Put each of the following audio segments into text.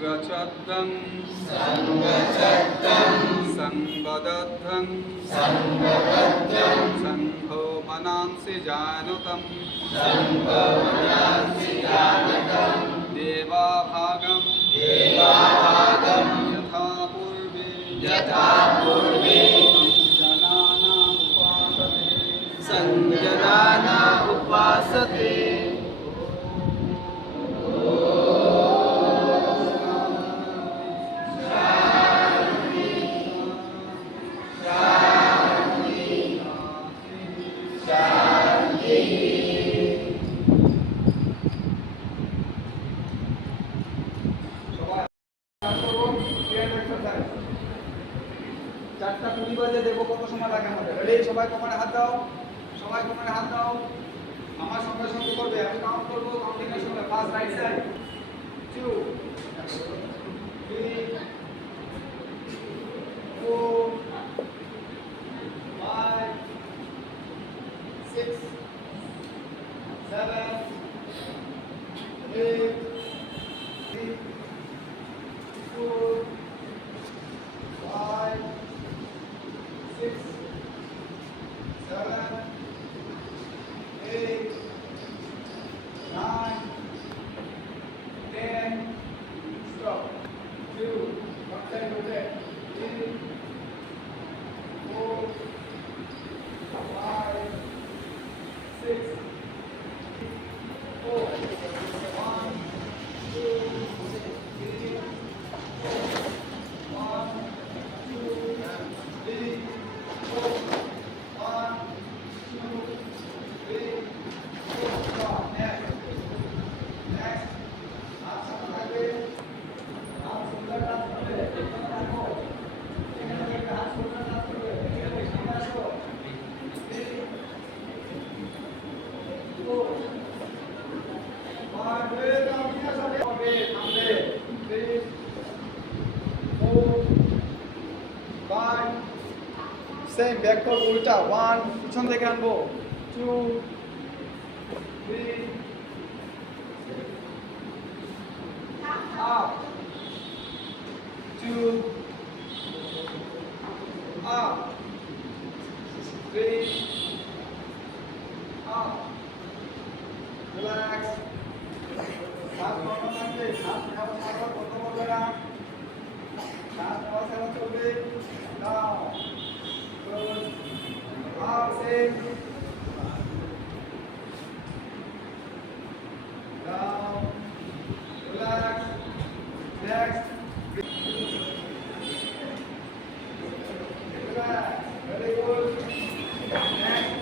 संगचद्दं संवदद्धं संघो मनांसि जानतं देवाभागं यथा पूर्वे संजनाना उपासते চারটা 20 বাজে দেবো, কত সময় লাগে আমাদের? রেডি? সবাই কমানে হাত দাও, সবাই কমানে হাত দাও। আমার সঙ্গে সঙ্গে করবে, আমি কাউন্ট করবো, কাউন্টিং এর সঙ্গে। ফার্স্ট রাইট সাইড 2 3 4 5 6 7 8 3 4 5 6 7 8 9 10 stop 2 one side rotate 3 4 5 6 4 1 2 3 4 1 2 3 4 1 2 3 4 stop next आप सब आगे आप सुंदर डांस करते हैं एकदम देखो इन्हें देखकर हाथ सुंदर डांस करते हैं इन्हें देखना शो 3 4 1 वेट आप क्या सब वेट हमने 3 4 5 सेम बैक को उल्टा 1 পিছন থেকে আনবো 2 3 up 2 up 3 up relax हाथ কত থাকবে হাত নেওয়া ছাড়া কত বলবে না হাত নেওয়া ছাড়া চলবে নাও good up same down relax next relax very good next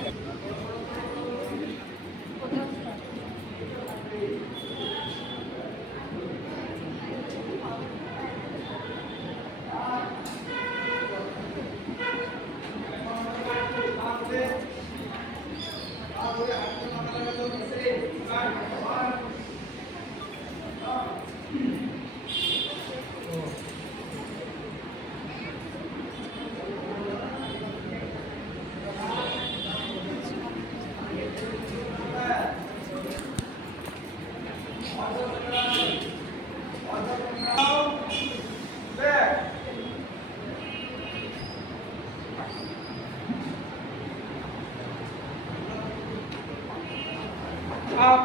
up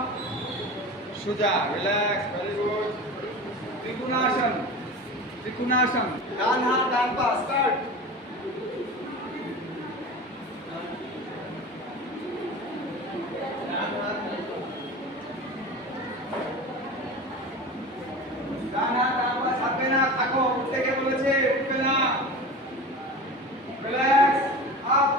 সোজা রিল্যাক্স ভেরি গুড ত্রিকোণাসন ডান হাত ডান পা স্টার্ট ডান হাত ডান পা ছাড়বে না, থাকো। উঠতে কে বলেছে? উঠবে না। রিল্যাক্স আপ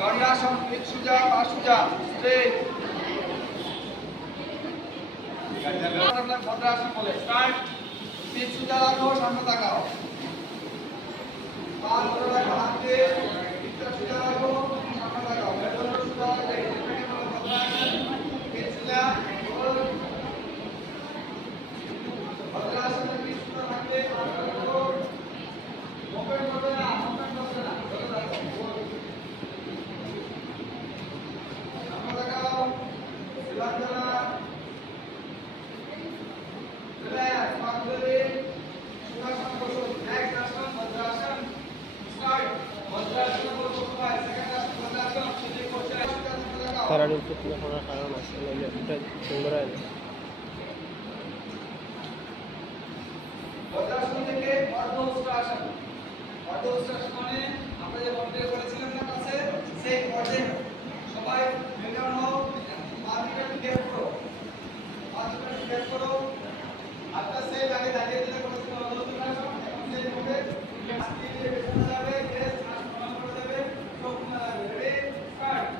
দণ্ডাসন পিঠ সোজা পা সোজা স্ট্রেট ভদ্রাসন বলে স্টার্ট পিঠ সোজা রাখো সামনে তাকাও পা ধরে রাখো হাতে পিঠটা সোজা রাখো সামনে তাকাও মেরুদণ্ড সোজা রাখো এটাকে বলে ভদ্রাসন পিঠ সোজা ভদ্রাসনে পিঠ সোজা থাকলে পা রাখো মুভমেন্ট করবে না ধরে রাখো সামনে তাকাও শিলাঞ্জনা পানির ফুটনা করার কারণ আছে এটা সুন্দর হয় না। বজ্রাসন থেকে অর্ধহস্তাসন। অর্ধহস্তাসন মানে আমরা যে মন্ত্রে করেছিলাম না কাছে সেই অর্ধে সবাই মিলন হোক, মাটিটা গ্যাপ করো, মাটিটা গ্যাপ করো। আপনার সেই আগে দাঁড়িয়ে দিলে করেছিল অর্ধহস্তাসন, এখন সেই হবে মাটি দিয়ে বেছানো যাবে, গ্যাস শ্বাস প্রদান করে দেবে, চোখ খোলা যাবে। Ready start.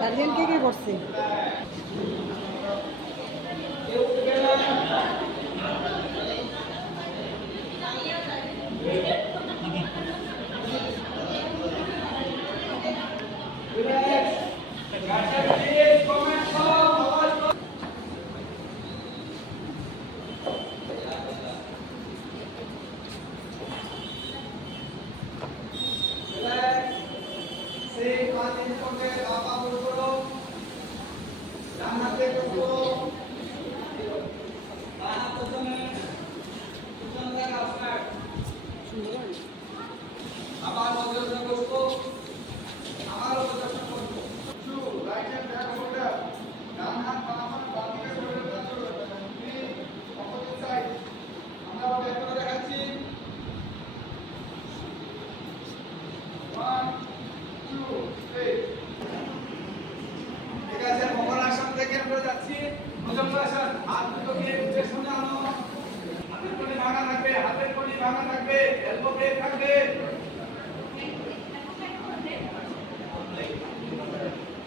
গার্জিয়ান কে কি করছে?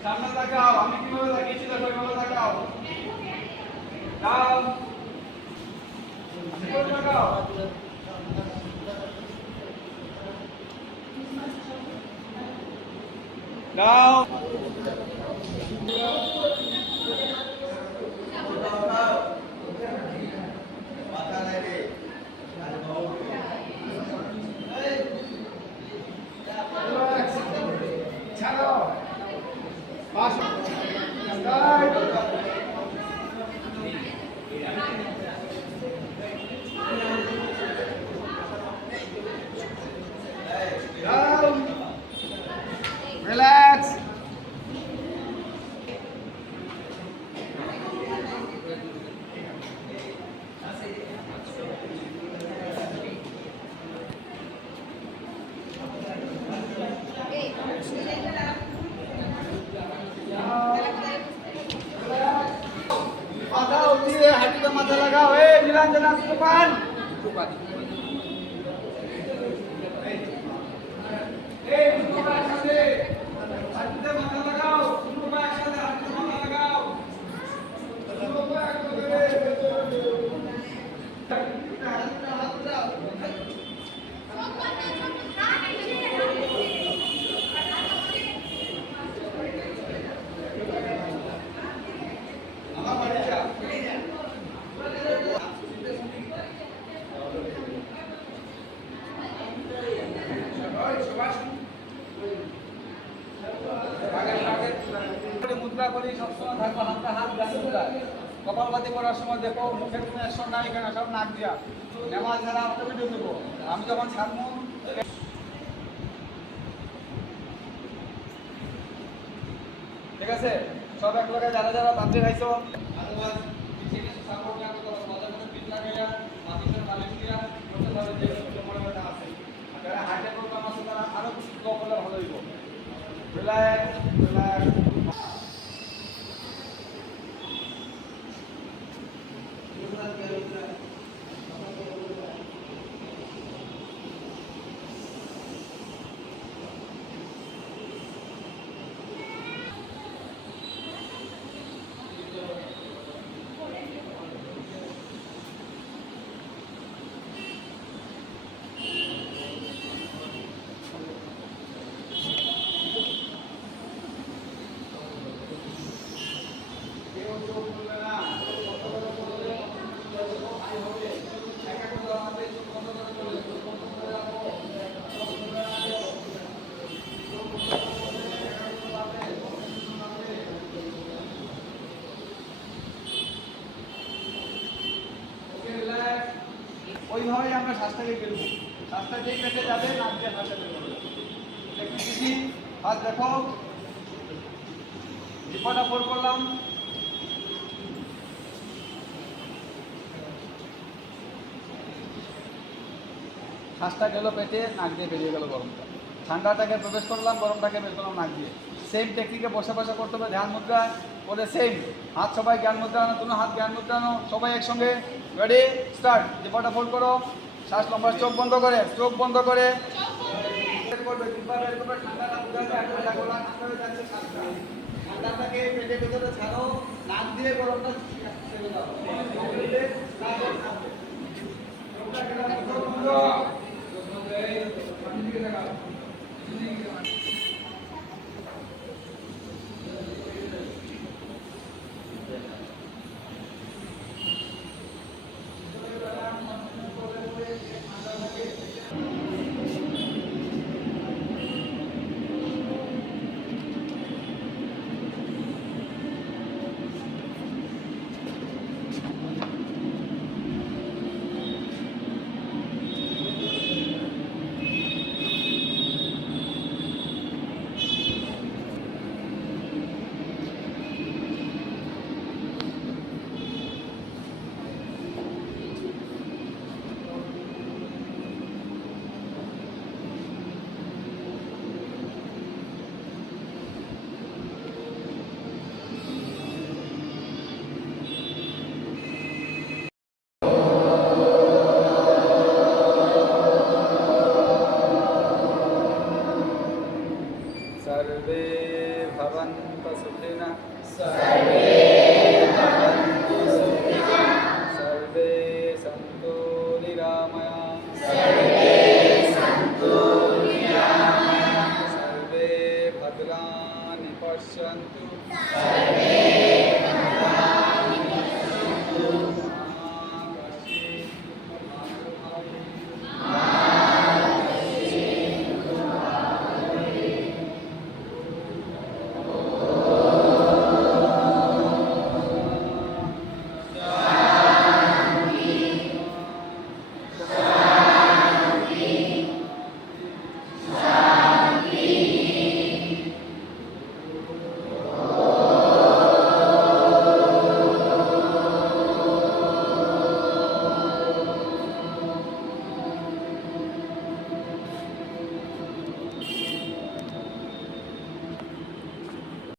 সামনে তাকাও, আমি কিভাবে তাকিয়েছি দেখো, এভাবে তাকাও। ডাউন, উপরে তাকাও। ডাউন, ছাড়ো, পাশ, স্টার্ট। Down, relax. মাথা উঠিয়ে হাঁটুতে মাথা লাগাও। এই নীলাঞ্জনা তুফান, এই দুটো পা একসাথে হাঁটুতে মাথা লাগাও। দুটো পা একসাথে হাঁটুতে মাথা লাগাও। দুটো পা একসাথে হাত দাও। আমার বাড়িটা মুদ্রা করি, সবসময় থাকবো হাতটা হাত গান মুদ্রা। কপালপাতি করার সময় দেখো মুখের কোনো অ্যাকশন নাই, এখানে সব নাক দিয়া নেওয়া ছাড়া অটোমেটিক দেবো। আমি যখন ছাড়বো ঠিক আছে, সব এক লোকে যারা যারা তান্ত্রিক খাইছো হার্টের প্রোগ্রাম আছে তারা আরো কিছু করলে ভালো হইব। Relax, relax. ওইভাবেই আমরা শ্বাসটাকে ফেলবো। শ্বাসটা যেই পেটে যাবে নাক দিয়ে শ্বাসটা বের করবে। একটু বেশি হাত দেখো, বিপদা ফোর করলাম। শ্বাসটা গেল পেটে, নাক দিয়ে বেরিয়ে গেল গরমটা। ঠান্ডাটাকে প্রবেশ করলাম, গরমটাকে বের করলাম নাক দিয়ে। সেম টেকনিকে বসে বসে করতে হবে, ধ্যান মুদ্রা করে সেম। হাত সবাই জ্ঞান মুদ্রা আনো, দুনো হাত জ্ঞান মুদ্রা আনো, সবাই একসঙ্গে। Ready, start. জিহ্বাটা ফোল্ড করো, শ্বাস লম্বা, চোখ বন্ধ করে, চোখ বন্ধ করে বের করবে, জিহ্বা বের করবে, ঠান্ডাটা বুঝাবে, ঠান্ডা গলা ঠান্ডা হয়ে যাচ্ছে শ্বাসটা। ঠান্ডাটাকে পেটের ভিতরে ছাড়ো, নাক দিয়ে গরমটা ছেড়ে দাও।